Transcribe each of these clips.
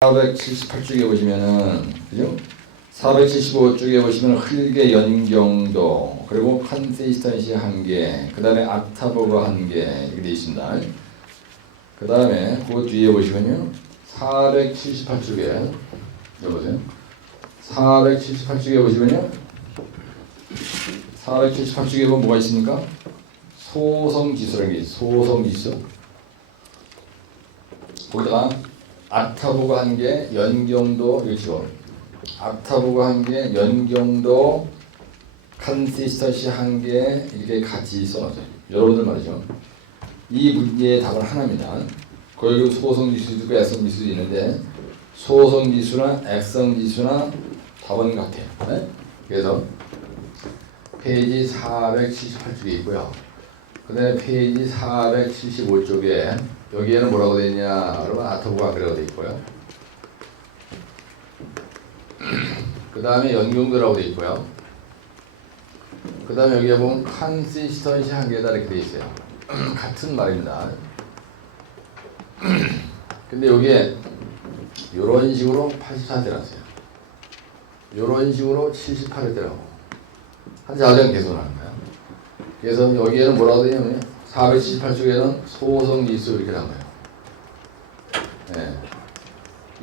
478쪽에 보시면은, 그죠? 475쪽에 보시면 흙의 연경도, 그리고 컨시스턴시 한계, 그 다음에 아타보가 한계, 이렇게 되어 있습니다. 그 다음에 그 뒤에 보시면요, 478쪽에, 여보세요? 478쪽에 보시면요, 478쪽에 보면 뭐가 있습니까? 소성지수라는 게 있어요. 소성지수. 거기다가 아타보가 한계, 연경도, 이렇죠. 아타보가 한계, 연경도, 컨시스턴시 한계, 이렇게 같이 써놨어요. 여러분들 말이죠. 이 문제의 답은 하나입니다. 거기 소성지수도 있고 액성지수도 있는데 소성지수나 액성지수나 답은 같아요. 네? 그래서 페이지 478쪽에 있고요. 그 다음에 페이지 475쪽에 여기에는 뭐라고 되어 있냐? 그러면 아타보가 한계라고 되어 있고요. 그 다음에 연경도라고 되어 있고요. 그 다음에 여기에 보면 컨시스턴시 한계다 이렇게 되어 있어요. 같은 말입니다. 근데 여기에 이런 식으로 84대 놨어요. 이런 식으로 78을 때라고 한 자리는 계속 나는 거예요. 그래서 여기에는 뭐라고 되냐면 478쪽에는 소성지수 이렇게 나온 거예요. 네.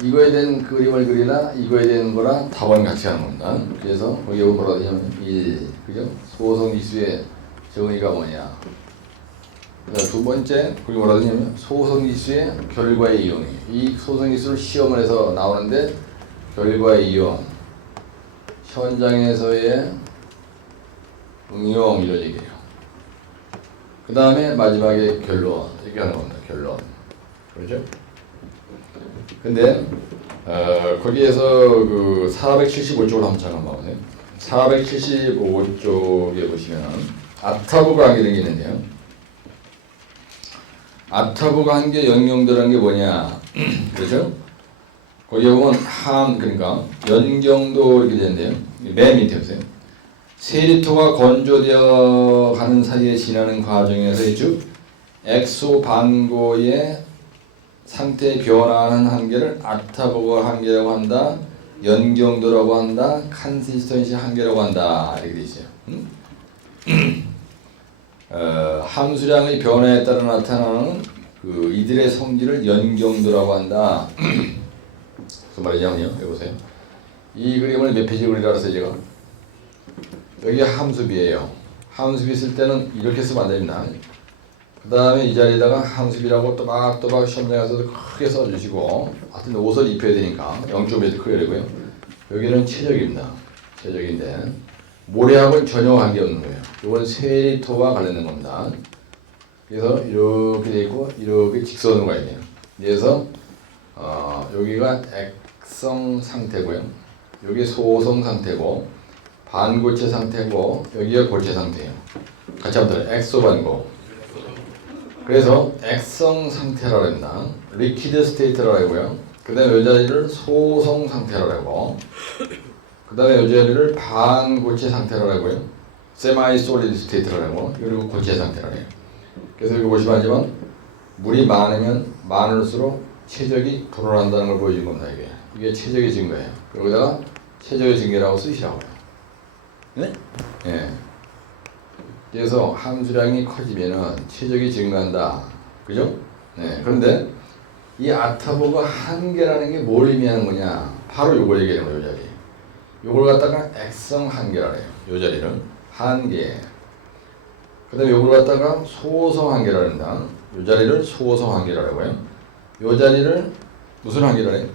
이거에 대한 그림을 그리나 이거에 대한 거랑 답은 같이 하는 겁니다. 그래서 거기 뭐라고 되냐면 1, 그죠? 소성지수의 정의가 뭐냐. 두 번째, 거기 뭐라고 되냐면 소성지수의 결과의 이용. 이 소성지수를 시험을 해서 나오는데 결과의 이용, 현장에서의 응용 이런 얘기예요. 그 다음에 마지막에 결론 이렇게 하는 겁니다. 결론. 그렇죠? 근데 거기에서 그 475쪽으로 한번 잠깐 봐보세요. 475쪽에 보시면 아타보가 한계 게 있는데요. 아타보가 한계 연경도라는 게 뭐냐? 그렇죠? 거기에 보면 그러니까 연경도 이렇게 되는데요. 맨 밑에 보세요. 세리토가 건조되어 가는 사이에 지나는 과정에서 즉 엑소 반고의 상태 변화하는 한계를 아타보가 한계라고 한다, 연경도라고 한다, 컨시스턴시 한계라고 한다 이렇게 돼 있어요. 함수량의 변화에 따라 나타나는 그 이들의 성질을 연경도라고 한다. 무슨 말이냐면요. 여기 보세요. 이 그림을 몇 페이지 그리라 그랬어요 제가. 여기 함수비예요. 함수비 쓸 때는 이렇게 쓰면 안 됩니다. 그 다음에 이 자리에다가 함수비라고 또박또박 시험장에 가서도 크게 써주시고, 하여튼 옷을 입혀야 되니까 0.5m 크게 되고요. 여기는 최적입니다. 최적인데 모래하고는 전혀 관계없는 거예요. 이건 세리토와 관련된 겁니다. 그래서 이렇게 돼 있고 이렇게 직선으로 가야 돼요. 그래서 여기가 액성 상태고요. 여기 소성 상태고 반고체 상태고 여기가 고체 상태예요. 같이 한번 들어요. 엑소 반고. 그래서 액성 상태라고 합니다. 리퀴드 스테이트라고 하고요. 그 다음에 이 자리를 소성 상태라고 하고, 그 다음에 이 자리를 반고체 상태라고 하고요. 세마이 솔리드 스테이트라고 하고, 그리고 고체 상태라고 해요. 그래서 여기 보시면 알지만 물이 많으면 많을수록 최적이 불어난다는 걸 보여준 겁니다. 이게 최적의 증거예요. 여기다가 최적의 증거라고 쓰시라고요. 네? 예. 그래서 함수량이 커지면은 최적이 증가한다. 그죠? 네. 그런데 이 아타보가 한계라는 게 뭘 의미하는 거냐? 바로 요걸 얘기하는 거예요, 요 자리. 요걸 갖다가 액성 한계라 해요. 요 자리는 한계. 그 다음에 요걸 갖다가 소성 한계라 한다. 요 자리를 소성 한계라고 해요. 요 자리를 무슨 한계라 해요?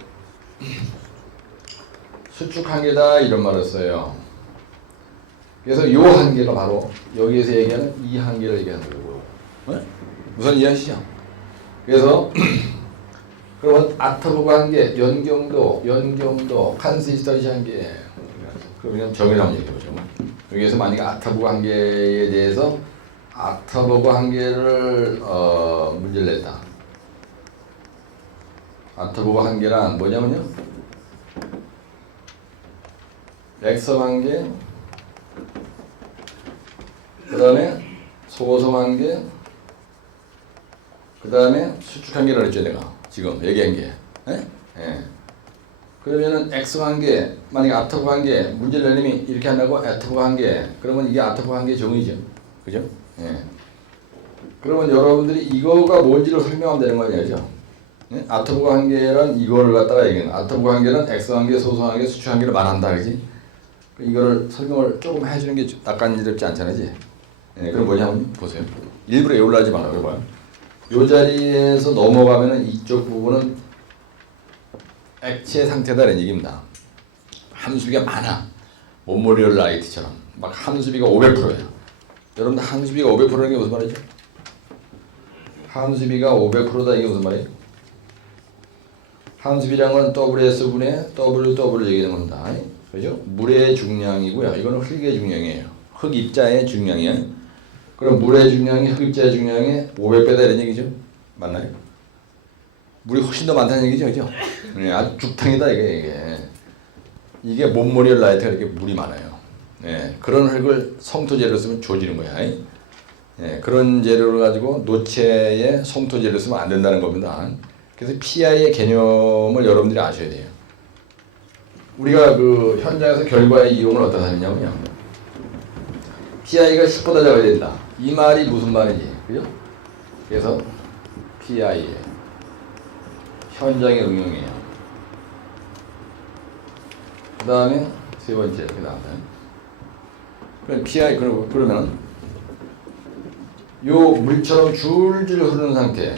수축 한계다 이런 말을 써요. 그래서 이 한계가 바로 여기에서 얘기하는 이 한계를 얘기하는 거고, 네? 무슨 이해하시죠? 그래서 그러면 아타보가 한계, 연경도, 컨시스턴시 한계. 그러면 정의를 한번 얘기해보죠. 여기에서 만약에 아타보가 한계에 대해서 아타보가 한계를 문제를 냈다. 아타보가 한계란 뭐냐면요, 액성 한계, 그 다음에 소성 한계, 그 다음에 수축 한계라고 했죠 내가 지금 얘기한 게. 예? 예. 그러면은 x 관계, 만약에 아토브 관계, 문제를 내리면 이렇게 한다고 아토브 관계, 그러면 이게 아토브 관계 정의죠. 그죠? 예. 그러면 여러분들이 이거가 뭔지를 설명하면 되는 거예요. 그죠? 예? 아토브 관계란 이거를 갖다가 얘기해요. 아토브 관계는 x 관계, 소수 관계, 수축 관계를 말한다. 그지? 이거를 설명을 조금 해주는 게 낯간지럽지 않잖아요. 그지? 예, 그럼 뭐냐면 보세요. 일부러 외우려 하지 말라고 봐요. 요 자리에서 넘어가면은 이쪽 부분은 액체 상태다라는 얘기입니다. 함수비가 많아. 몬모리얼 라이트처럼 막 함수비가 500%예요. 여러분들 함수비가 500%라는 게 무슨 말이죠? 함수비가 500%다 이게 무슨 말이에요? 함수비란 건 WS분의 WW 얘기하는 겁니다. 그죠? 물의 중량이고요. 이거는 흙의 중량이에요. 흙 입자의 중량이에요. 그럼 물의 중량이 흙 입자의 중량의 500배다 이런 얘기죠? 맞나요? 물이 훨씬 더 많다는 얘기죠, 그죠? 네, 아주 죽탕이다 이게 몬모리얼 라이트가 이렇게 물이 많아요. 네, 그런 흙을 성토재료로 쓰면 조지는 거야. 네, 그런 재료를 가지고 노체에 성토재료를 쓰면 안 된다는 겁니다. 그래서 PI의 개념을 여러분들이 아셔야 돼요. 우리가 그 현장에서 결과의 이용을 어디다 하느냐면요. PI가 10보다 작아야 된다. 이 말이 무슨 말인지, 그죠? 그래서 PI의 현장의 응용이에요. 그 다음에 세 번째, 그 다음에 그럼 PI 그러면 요 물처럼 줄줄 흐르는 상태.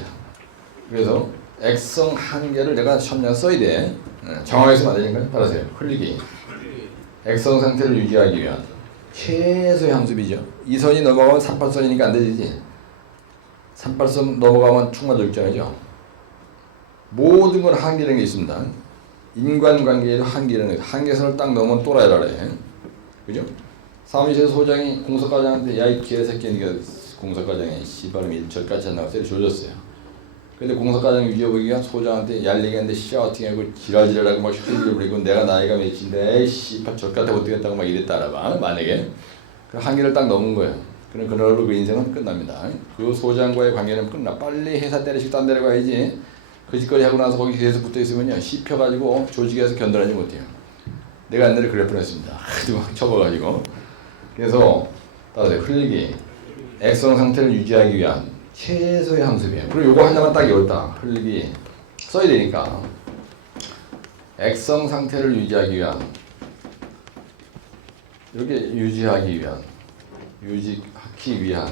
그래서 액성 한 개를 내가 천장 써야 돼. 정확하게 쓰면 안 되니까요. 따라서요. 흘리기. 액성 상태를 유지하기 위한 최소의 함수비죠. 이 선이 넘어가면 38선이니까 안 되지. 38선 넘어가면 충만절정이죠. 모든 건 한계라는 게 있습니다. 인간관계에도 한계라는 게 한계선을 딱 넘으면 또라이라 그래. 그죠? 사무실 소장이 공석과장한테 야 이 개새끼 니가 공석과장이 씨발놈이 일절까지 한다고 때려 조졌어요. 근데 공석과장이 위협하기가 소장한테 얄리게 했는데 샤우팅하고 지랄지랄하고 막 휘둘러 부리고 내가 나이가 몇인데 에이 씨발 젖같아 못 되겠다고 막 이랬다 봐. 만약에 그 한계를 딱 넘은 거예요. 그럼 그날로 그 인생은 끝납니다. 그 소장과의 관계는 끝나. 빨리 회사 때리시고 딴 데로 가야지. 그 짓거리 하고 나서 거기 계속 붙어 있으면요 씹혀가지고 조직에서 견뎌내지 못해요. 내가 옛날에 그럴 뻔했습니다. 하도 막 쳐봐가지고. 그래서 따라서 흘리기, 액성 상태를 유지하기 위한 최소의 함수비예요. 그리고 요거 하나만 딱 외웠다. 흘리기 써야 되니까 액성 상태를 유지하기 위한 이렇게 유지하기 위한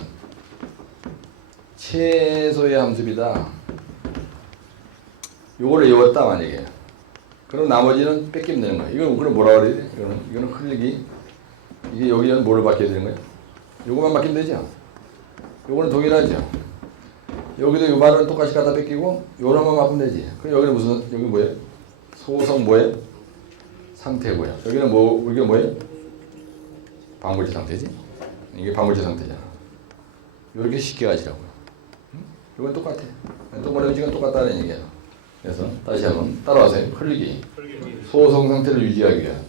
최소의 함수비다. 요거를 외웠다 만약에. 그럼 나머지는 뺏기면 되는 거예요. 이건 그럼 뭐라 그래야 돼? 이거는 흘리기. 이게 여기는 뭐를 맡겨야 되는 거예요? 요거만 맡기면 되죠. 요거는 동일하죠. 여기도 요 말은 똑같이 갖다 뺏기고 요런만 맡으면 되지. 그럼 여기는 무슨 여기 뭐예요? 소성 뭐예요? 상태고요. 여기는 뭐 이게 뭐예요? 방물질 상태지. 이게 방물질 상태잖아. 요렇게 쉽게 가시라고요. 이건 똑같아. 동물의 의지가 똑같다는 얘기예요. 그래서 다시 한번 따라와세요. 흘리기. 소성 상태를 유지하기 위한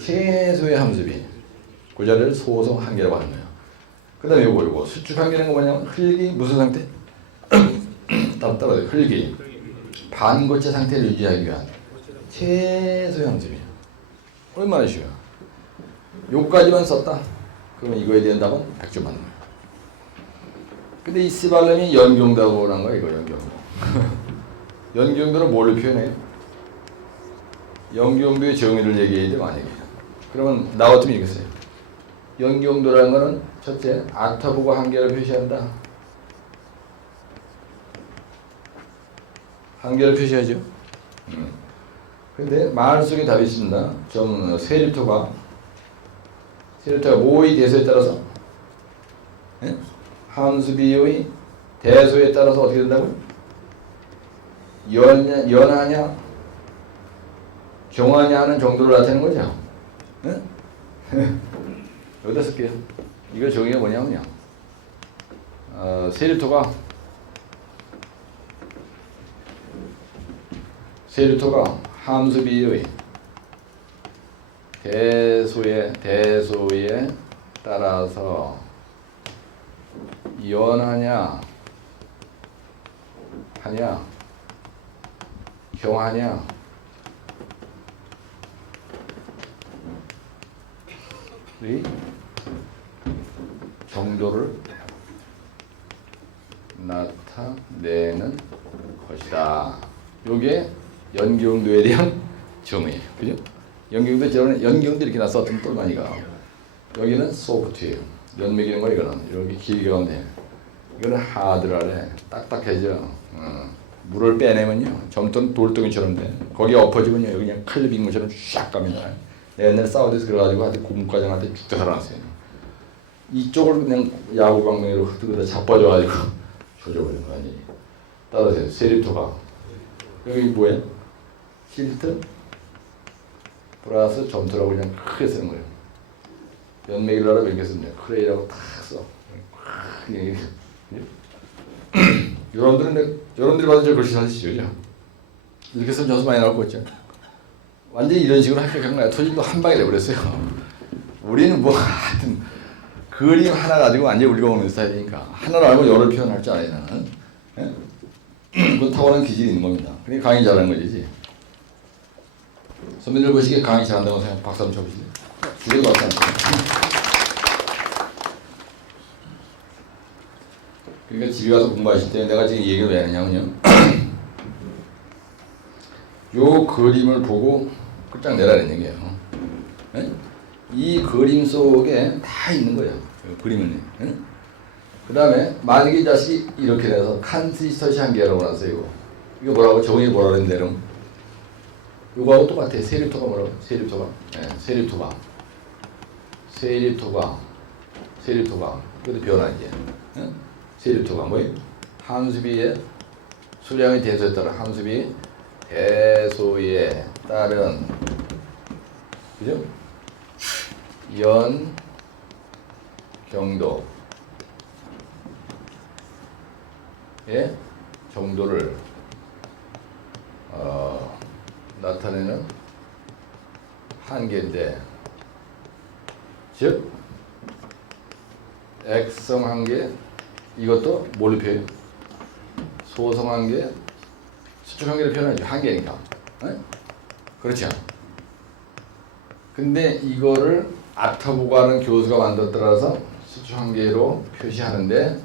최소의 함수비. 그 자리를 소성 한계라고 하는 거예요. 그 다음에 요거 수축 한계는 거 뭐냐면 흘리기 무슨 상태? 따라와요. 흘리기. 반고체 상태를 유지하기 위한 최소의 함수비. 얼마나 쉬워요. 요까지만 썼다. 그러면 이거에 대한 답은 100점 받는 거예요. 근데 이 스발렘이 연경도라는 거야, 이거 연경도. 연경도는 뭘로 표현해요? 연경도의 정의를 얘기해야 돼, 만약에. 그러면 나 같으면 이렇게 써요. 연경도라는 거는 첫째, 아토브과 한계를 표시한다. 한계를 표시하죠. 근데 말 속에 답이 있습니다. 좀 세리토가 모의 대소에 따라서 함수비의 대소에 따라서 어떻게 된다고? 연하냐 경하냐 하는 정도를 나타내는 거죠. 여기다 쓸게요. 이거 정의가 뭐냐면요. 세리토가 함수비의 대소에 따라서 연하냐 하냐 경하냐 정도를 나타내는 것이다. 요게 연경도에 대한 정의예요. 그죠? 연경도 저는 연경도 이렇게 나왔으면 또 많이 가. 여기는 소프트예요. 연맥이는 거 이거는 여기 길게 가운데. 이거는 하드라래. 딱딱해져. 물을 빼내면요 점토는 돌덩이처럼 돼. 거기 엎어지면요 여기 그냥 칼로 빈 것처럼 쫙 갑니다. 내가 옛날에 사우디에서 그래가지고 한테 공과장한테 죽다 살아났어요. 이쪽을 그냥 야구 방망이로 흩어다 자빠져가지고 조져버린 거 아니에요. 따라서 세리토가 여기 뭐예요? 힐트 플러스 점토라고 그냥 크게 쓰는 거예요. 연맥이라고 이렇게 씁니다. 크레이라고 탁 써. 여러분들이 봐도 저 글씨 사시죠? 이렇게 써서 점수 많이 나올 거 있죠? 완전히 이런 식으로 합격한 거야. 토질도 한 방에 내버렸어요. 우리는 뭐 하여튼 그림 하나 가지고 완전히 우리가 오는 스타일이니까 하나를 알고 여러 표현할 줄 알아야 나는. 그건 타고난 기질이 있는 겁니다. 그러니까 강의 잘하는 거지. 선배들 보시기에 강의 잘한다고 생각 박수 한번 쳐보실래요? 주로 박수 한번 쳐보세요. 그러니까 집에 가서 공부하실 때 내가 지금 얘기를 왜 하냐면요. 요 그림을 보고 끝장내라는 얘기예요. 네? 이 그림 속에 다 있는 거예요. 그림은. 네? 그 다음에 만약에 이 자식이 이렇게 돼서 칸시스터시 한계라고 나왔어요. 이거 뭐라고? 정의 뭐라 그랬는데 그럼? 요거하고 똑같아요. 세립토가 뭐라고? 세립토가. 네, 세립토가. 세립토가. 그것도 변화이지. 네? 세립토가 뭐예요? 함수비의 수량의 대소에 따라 함수비 대소에 따른 그죠? 연 경도의 정도를 나타내는 한계인데 즉 액성 한계 이것도 뭘로 표해요? 소성 한계, 수축 한계를 표현하죠. 한계니까. 네? 그렇죠. 근데 이거를 아타보고 교수가 만들었더라서 수축 한계로 표시하는데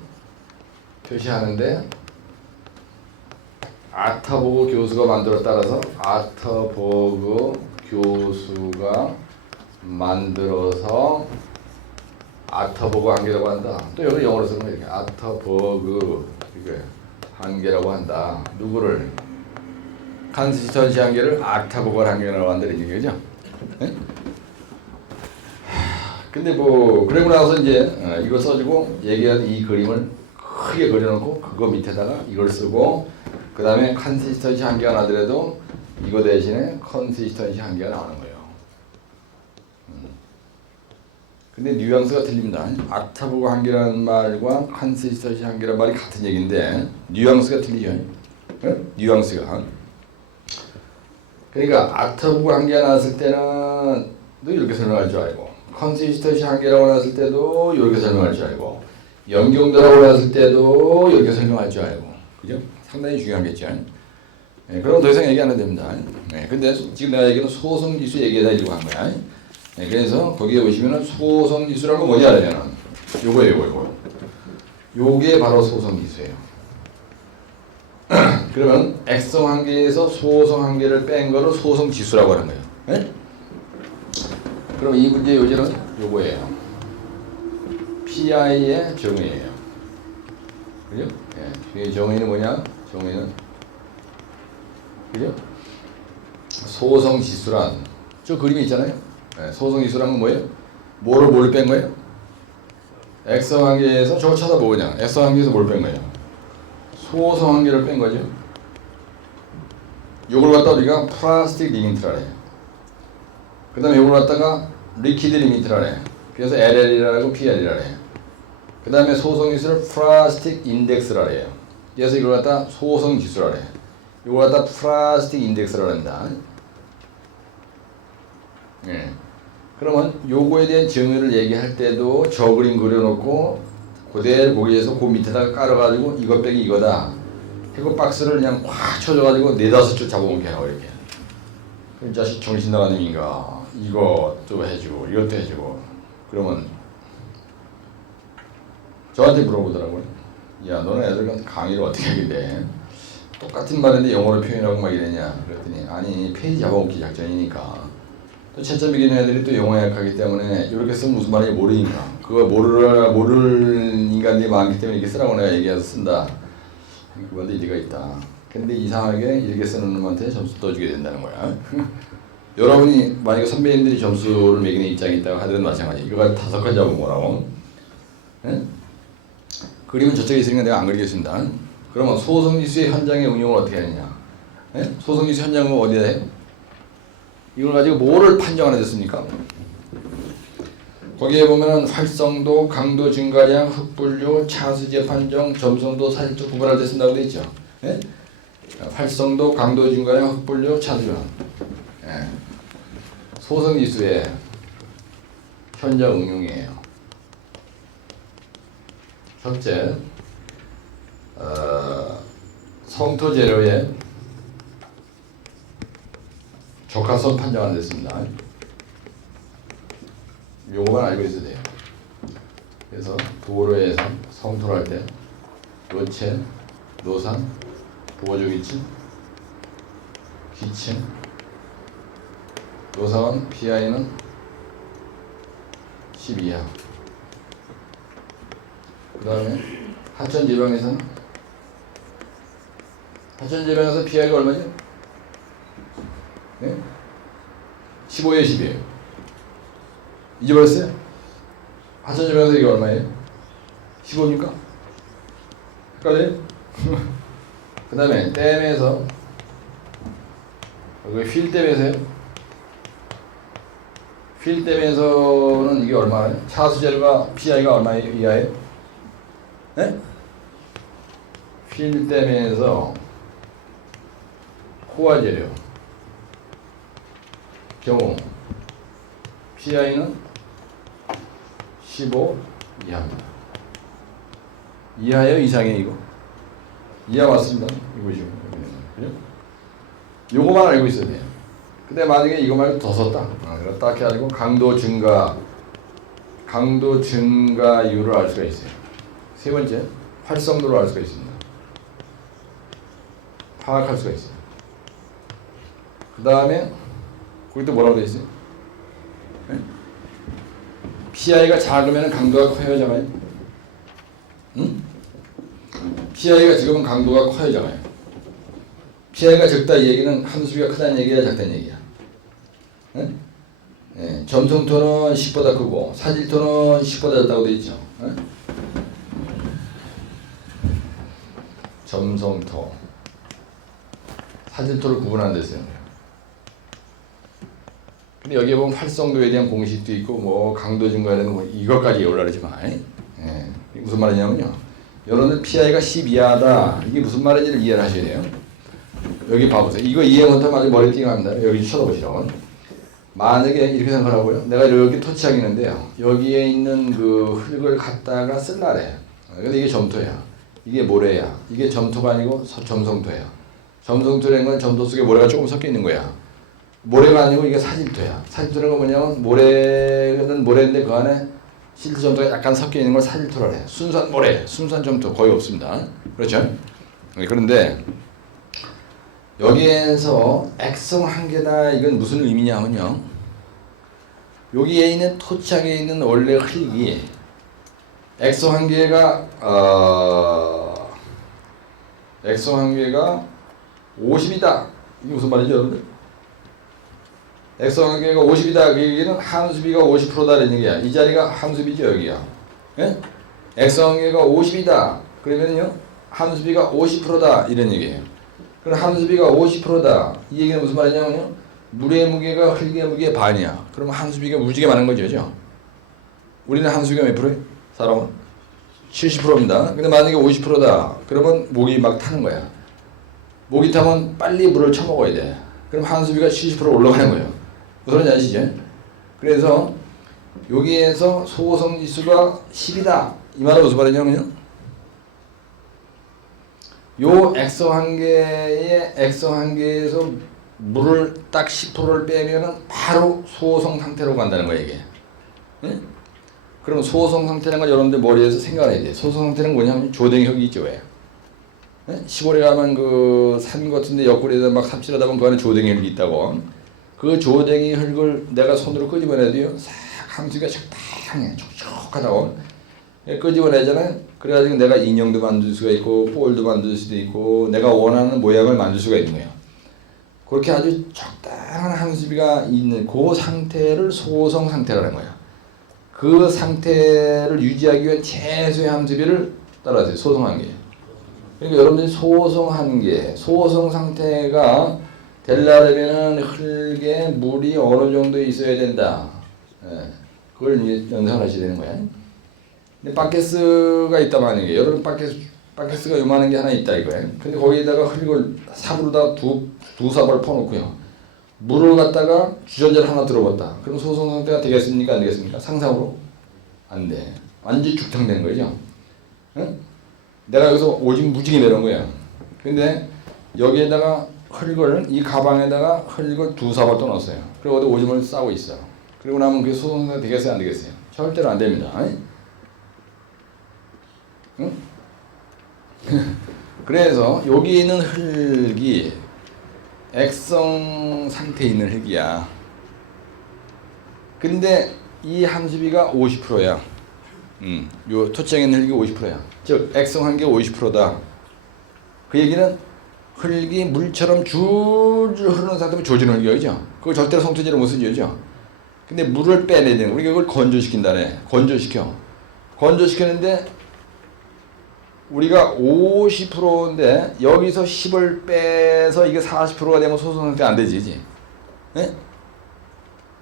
아타보고 교수가 만들었다라서 아타보그 교수가 만들어서 아타보그 한계라고 한다. 또 여기 영어로 쓰는 거 이렇게 아타보그 한계라고 한다. 누구를? 컨시스턴시 한계를 아타보그 한계라고 한다 이런 얘기죠. 네? 근데 뭐 그러고 나서 이제 이거 써주고 얘기한 이 그림을 크게 그려놓고 그거 밑에다가 이걸 쓰고 그 다음에 컨시스턴시 한계가 나더라도 이거 대신에 컨시스턴시 한계가 나오는 거예요. 근데 뉘앙스가 틀립니다. 아타보그 한계라는 말과 컨시스턴시 한계라는 말이 같은 얘기인데 뉘앙스가 틀리죠. 네? 뉘앙스가. 그러니까 아타보그 한계가 나왔을 때는 또 이렇게 설명할 줄 알고 컨시스턴시 한계라고 나왔을 때도 이렇게 설명할 줄 알고 연경도라고 나왔을 때도 이렇게 설명할 줄 알고 그죠? 상당히 중요하겠죠. 네, 그럼 더 이상 얘기 안 해도 됩니다. 네, 근데 지금 내가 얘기는 소성지수 얘기해드리려고 한 거야. 네, 그래서 거기에 보시면은 소성지수라는 건 뭐냐 그러면은 요거예요. 요게 바로 소성지수예요. 그러면 액성 한계에서 소성 한계를 뺀 거를 소성지수라고 하는 거예요. 네? 그럼 이 문제의 요지는 요거예요. PI의 정의예요. 그죠? 네, 이 정의는 뭐냐? 정의는 그죠? 소성지수란 저 그림이 있잖아요. 네, 소성지수란 건 뭐예요? 뭘 뺀 거예요? 액성 한계에서 저거 쳐다보고 그냥 액성 한계에서 뭘 뺀 거예요? 소성 한계를 뺀 거죠. 요걸 갖다 우리가 플라스틱 리미트라 해요. 그 다음에 요걸 갖다가 리퀴드 리미트라 해요. 그래서 LL이라고 PL이라 해요. 그 다음에 소성지수를 플라스틱 인덱스라 해요. 그래서 이걸 갖다 소성지수라 해요. 요걸 갖다 플라스틱 인덱스라 한다. 예. 그러면 요거에 대한 정의를 얘기할 때도 저 그림 그려놓고 그대로 거기에서 그 밑에다가 깔아가지고 이것 빼기 이거다. 해고 박스를 그냥 확 쳐줘가지고 4-5줄 잡아먹게 하고 이렇게. 그럼 자식 정신 나간 놈인가. 이것도 해주고 이것도 해주고 그러면 저한테 물어보더라고요. 야, 너는 애들한테 강의를 어떻게 하길래 똑같은 말인데 영어로 표현하고 막 이러냐. 그랬더니 아니 페이지 잡아먹기 작전이니까. 또 채점 이기는 애들이 또 영어에 약하기 때문에 이렇게 쓰면 무슨 말인지 모르니까 그거 모를 인간들이 많기 때문에 이렇게 쓰라고 내가 얘기해서 쓴다. 그건데 일리가 있다. 근데 이상하게 이렇게 쓰는 놈한테 점수 떠주게 된다는 거야. 여러분이 만약에 선배님들이 점수를 매기는 입장이 있다고 하더라도 마찬가지. 이거 5가지 잡은 거라고. 예? 그림은 저쪽에 있으니까 내가 안 그리겠습니다. 그러면 소성지수의 현장의 응용을 어떻게 하느냐? 예? 소성지수 현장은 어디다 해? 이걸 가지고 뭐를 판정하나 됐습니까? 거기에 보면 활성도, 강도 증가량, 흑분류, 차수제 판정, 점성도, 사실적 구분할 때 쓴다고 돼 있죠. 예? 활성도, 강도 증가량, 흑분류, 차수제. 예. 소성지수의 현장 응용이에요. 첫째, 성토 재료의 적합성 판정하는 데 있습니다. 요거만 알고 있어야 돼요. 그래서 도로에서 성토를 할 때 노체, 노상, 보조기층, 기층, 노상은 PI는 10 이하. 그 다음에 하천지방에서는 PI가 얼마죠? 네? 15에 10이에요. 잊어버렸어요? 하천지방에서 이게 얼마예요? 15입니까? 헷갈려요? 그 다음에 댐에서 여기 필댐에서요? 필댐에서는 이게 얼마예요? 차수재료가 PI가 얼마 이하예요? 네? 필댐에서 호화재료 경우 PI는 15 이하입니다. 이하예요? 이상해요? 이거? 이하 맞습니다. 이거 지금 그죠? 요거만 알고 있어야 돼요. 근데 만약에 이거 말고 더 썼다. 딱 해가지고 강도 증가율을 알 수가 있어요. 세 번째, 활성도를 알 수가 있습니다. 파악할 수가 있어요. 그 다음에 거기 또 뭐라고 되어 있어요? 네? PI가 작으면 강도가 커요, 작아요? 응? PI가 지금은 강도가 커요, 작아요? PI가 적다 이 얘기는 함수비가 크다는 얘기야, 작다는 얘기야? 네? 네. 점성토는 10보다 크고 사질토는 10보다 작다고 되어 있죠. 네? 점성토, 사질토를 구분하는 데 쓰는 거예요. 근데 여기에 보면 활성도에 대한 공식도 있고 뭐 강도 증가에 대한 뭐 이것까지 올라가지만 예. 무슨 말이냐면요. 여러분들 PI가 10 이하다. 이게 무슨 말인지를 이해를 하셔야 돼요. 여기 봐보세요. 이거 이해 못하면 아주 머리띠가 합니다. 여기 쳐다보시라고. 만약에 이렇게 생각하라고요. 내가 여기 토치하기 있는데요. 여기에 있는 그 흙을 갖다가 쓸라래. 근데 이게 점토야. 이게 모래야. 이게 점토가 아니고 점성토야. 점성토라는 건 점토 속에 모래가 조금 섞여 있는 거야. 모래가 아니고 이게 사질토야. 사질토라는 건 뭐냐면 모래는 모래인데 그 안에 실트 점토가 약간 섞여 있는 걸 사질토라 해. 순수한 모래, 순수한 점토 거의 없습니다. 그렇죠? 그런데 여기에서 액성 한계다 이건 무슨 의미냐면요. 여기에 있는 토착에 있는 원래 흙이 액성 한계가 50이다. 이게 무슨 말이죠, 여러분들? 액성 한계가 50이다. 그 얘기는 함수비가 50%다라는 얘기야. 이 자리가 함수비죠, 여기야. 예? 액성 한계가 50이다. 그러면요, 함수비가 50%다 이런 얘기예요. 그럼 함수비가 50%다. 이 얘기는 무슨 말이냐면요, 물의 무게가 흙의 무게의 반이야. 그러면 함수비가 무지개 많은 거죠, 그죠? 우리는 함수비가 몇 프로예요? 사람은 70%입니다. 근데 만약에 50%다. 그러면 목이 막 타는 거야. 목이 타면 빨리 물을 처먹어야 돼. 그럼 함수비가 70% 올라가는 거예요. 무슨 말인지 아시죠? 그래서 여기에서 소성지수가 10이다. 이 말은 무슨 말이냐면요, 요 액성 한계에서 물을 딱 10%를 빼면은 바로 소성 상태로 간다는 거예요, 이게. 네? 그럼 소성 상태라는 걸 여러분들 머리에서 생각을 해야 돼. 소성 상태는 뭐냐면 조댕이 흙이 있죠. 왜? 시골에 가면 그 산 같은데 옆구리에다 막 삽질하다 보면 그 안에 조댕이 흙이 있다고. 그 조댕이 흙을 내가 손으로 끄집어내도요. 싹 함수가 적당해. 촉촉하다고. 끄집어내잖아요. 그래가지고 내가 인형도 만들 수가 있고 볼도 만들 수도 있고 내가 원하는 모양을 만들 수가 있는 거예요. 그렇게 아주 적당한 함수비가 있는 그 상태를 소성 상태라는 거예요. 그 상태를 유지하기 위한 최소의 함수비를 따라하세요. 소성한계. 그러니까 여러분들이 소성한계, 소성 상태가 되려면 흙에 물이 어느 정도 있어야 된다. 그걸 이제 연상을 하셔야 되는 거야. 근데 바켓스가 있다 만약에 여러분 바켓스가 요만한 게 하나 있다 이거예요. 근데 거기에다가 흙을 삽으로다 두 삽을 퍼놓고요. 물을 갖다가 주전자를 하나 들어봤다. 그럼 소성 상태가 되겠습니까? 안 되겠습니까? 상상으로? 안 돼. 완전히 죽탕되는 거죠. 응? 내가 여기서 오줌 무지개 내는 거야. 근데 여기에다가 흙을 이 가방에다가 흙을 두 삽을 또 넣었어요. 그리고 어디 오줌을 싸고 있어. 그리고 나면 그게 소성 상태가 되겠어요? 안 되겠어요? 절대로 안 됩니다. 응? 그래서 여기 있는 흙이 액성 상태에 있는 흙이야. 근데 이 함수비가 50%야. 요 토장에 있는 흙이 50%야. 즉 액성한 게 50%다. 그 얘기는 흙이 물처럼 줄줄 흐르는 상태면 조지는 흙이죠. 그걸 절대로 성토지를 못 쓰죠. 근데 물을 빼내야 되는 거. 우리가 그걸 건조시킨다네. 건조시키는데 우리가 50%인데 여기서 10을 빼서 이게 40%가 되면 소성 상태 안 되지, 그지? 네?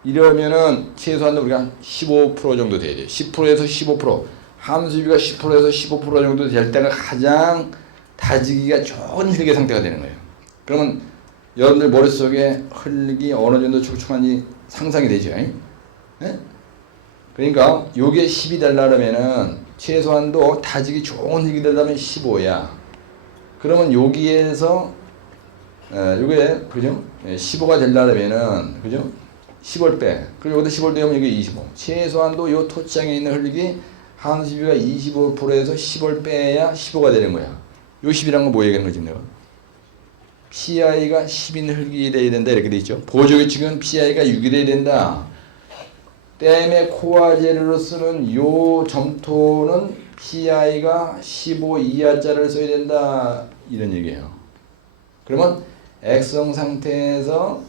이러면은 최소한 우리가 한 15% 정도 돼야 돼요. 10%에서 15%. 함수비가 10%에서 15% 정도 될 때가 가장 다지기가 좋은 흙의 상태가 되는 거예요. 그러면 여러분들 머릿속에 흙이 어느 정도 촉촉한지 상상이 되죠. 네? 그러니까 요게 10이 되려면은 최소한도 다지기 좋은 흙이 되려면 15야. 그러면 여기에서 요게 그죠? 15가 되려면은 그죠? 10을 빼. 그리고 여기다 10을 되면 이게 25. 최소한도 요 토장에 있는 흙이 함수비가 25%에서 10을 빼야 15가 되는 거야. 요 10이란 건 뭐 얘기하는 거지 내가? PI가 10인 흙이 돼야 된다 이렇게 돼 있죠. 보조규칙은 PI가 6이 돼야 된다. 댐의 코어 재료로 쓰는 요 점토는 PI가 15 이하자를 써야 된다 이런 얘기예요. 그러면 액성 상태에서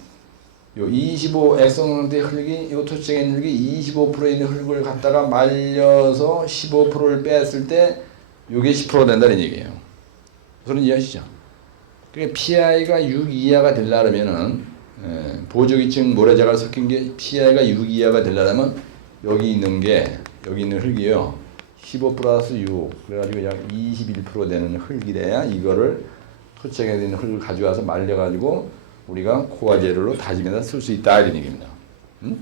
요 25 액성 상태의 흙이 요 토층에 있는 흙이 25% 있는 흙을 갖다가 말려서 15%를 뺐을 때 요게 10% 된다는 얘기예요. 무슨 이해하시죠? 그러니까 PI가 6 이하가 되려면은 보조기층 모래자갈 섞인 게 PI가 6 이하가 되려면 여기 있는 흙이요 15 플러스 6 그래가지고 약 21% 되는 흙이 돼야 이거를 토착에 있는 흙을 가져와서 말려가지고 우리가 코어 재료로 다짐해서 쓸 수 있다 이런 얘기입니다. 응?